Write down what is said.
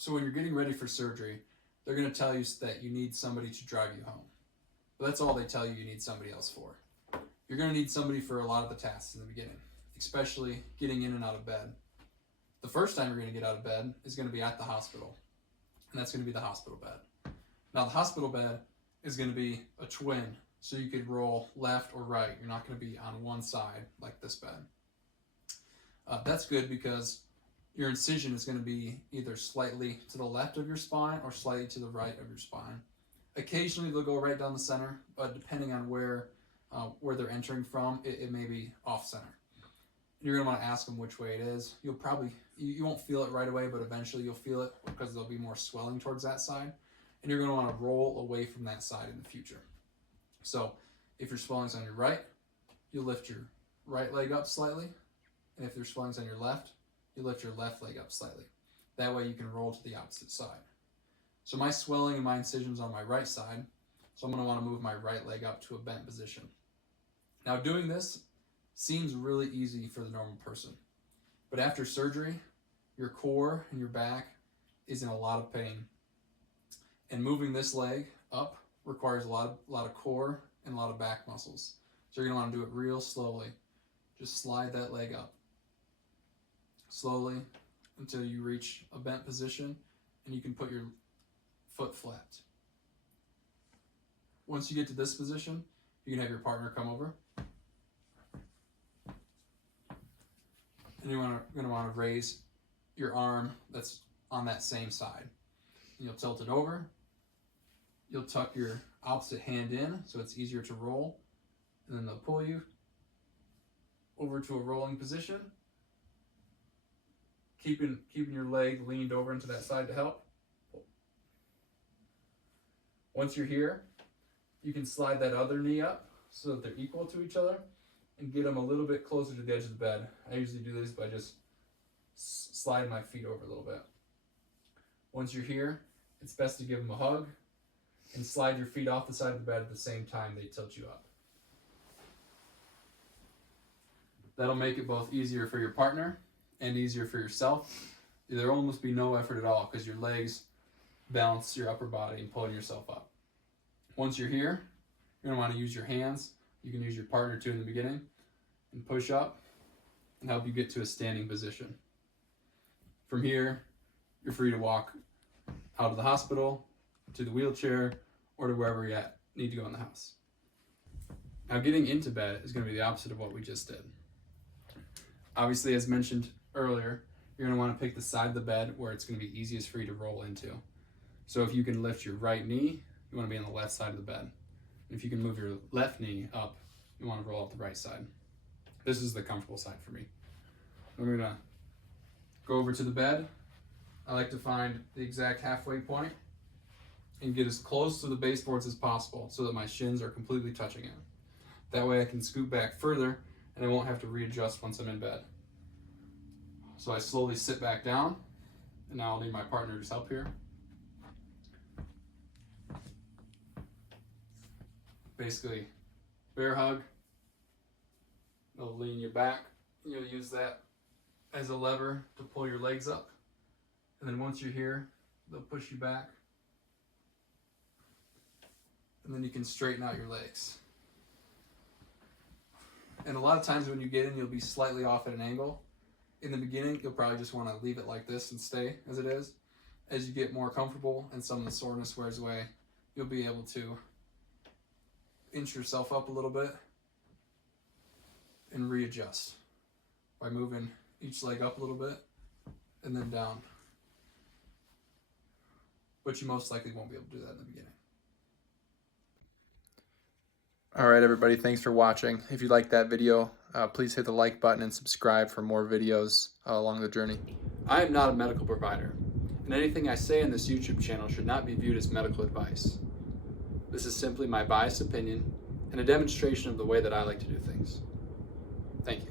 So when you're getting ready for surgery, they're going to tell you that you need somebody to drive you home. But that's all they tell you need somebody else for. You're going to need somebody for a lot of the tasks in the beginning, especially getting in and out of bed. The first time you're going to get out of bed is going to be at the hospital, and that's going to be the hospital bed. Now the hospital bed is going to be a twin, so you could roll left or right. You're not going to be on one side like this bed. That's good because your incision is going to be either slightly to the left of your spine or slightly to the right of your spine. Occasionally they'll go right down the center, but depending on where they're entering from, it may be off center. You're going to want to ask them which way it is. You won't feel it right away, but eventually you'll feel it because there'll be more swelling towards that side. And you're going to want to roll away from that side in the future. So if your swelling's on your right, you lift your right leg up slightly. And if your swelling's on your left, you lift your left leg up slightly. That way you can roll to the opposite side. So my swelling and my incision's on my right side, so I'm going to want to move my right leg up to a bent position. Now doing this seems really easy for the normal person, but after surgery, your core and your back is in a lot of pain. And moving this leg up requires a lot of core and a lot of back muscles. So you're going to want to do it real slowly. Just slide that leg up slowly until you reach a bent position and you can put your foot flat. Once you get to this position, you can have your partner come over. And you're going to want to raise your arm that's on that same side. And you'll tilt it over. You'll tuck your opposite hand in so it's easier to roll. And then they'll pull you over to a rolling position. Keeping your leg leaned over into that side to help. Once you're here, you can slide that other knee up so that they're equal to each other and get them a little bit closer to the edge of the bed. I usually do this by just sliding my feet over a little bit. Once you're here, it's best to give them a hug and slide your feet off the side of the bed at the same time they tilt you up. That'll make it both easier for your partner and easier for yourself. There'll almost be no effort at all because your legs balance your upper body and pulling yourself up. Once you're here, you're going to want to use your hands. You can use your partner too in the beginning and push up and help you get to a standing position. From here, you're free to walk out of the hospital, to the wheelchair, or to wherever you need to go in the house. Now getting into bed is going to be the opposite of what we just did. Obviously, as mentioned earlier, you're going to want to pick the side of the bed where it's going to be easiest for you to roll into. So if you can lift your right knee, you want to be on the left side of the bed. And if you can move your left knee up, you want to roll up the right side. This is the comfortable side for me. I'm going to go over to the bed. I like to find the exact halfway point and get as close to the baseboards as possible so that my shins are completely touching it. That way I can scoot back further and I won't have to readjust once I'm in bed. So I slowly sit back down, and now I'll need my partner's help here. Basically, bear hug. They'll lean you back. You'll use that as a lever to pull your legs up. And then once you're here, they'll push you back. And then you can straighten out your legs. And a lot of times when you get in, you'll be slightly off at an angle. In the beginning, you'll probably just want to leave it like this and stay as it is. As you get more comfortable and some of the soreness wears away, you'll be able to inch yourself up a little bit and readjust by moving each leg up a little bit and then down. But you most likely won't be able to do that in the beginning. All right, everybody, thanks for watching. If you liked that video, please hit the like button and subscribe for more videos along the journey. I am not a medical provider, and anything I say in this YouTube channel should not be viewed as medical advice. This is simply my biased opinion and a demonstration of the way that I like to do things. Thank you.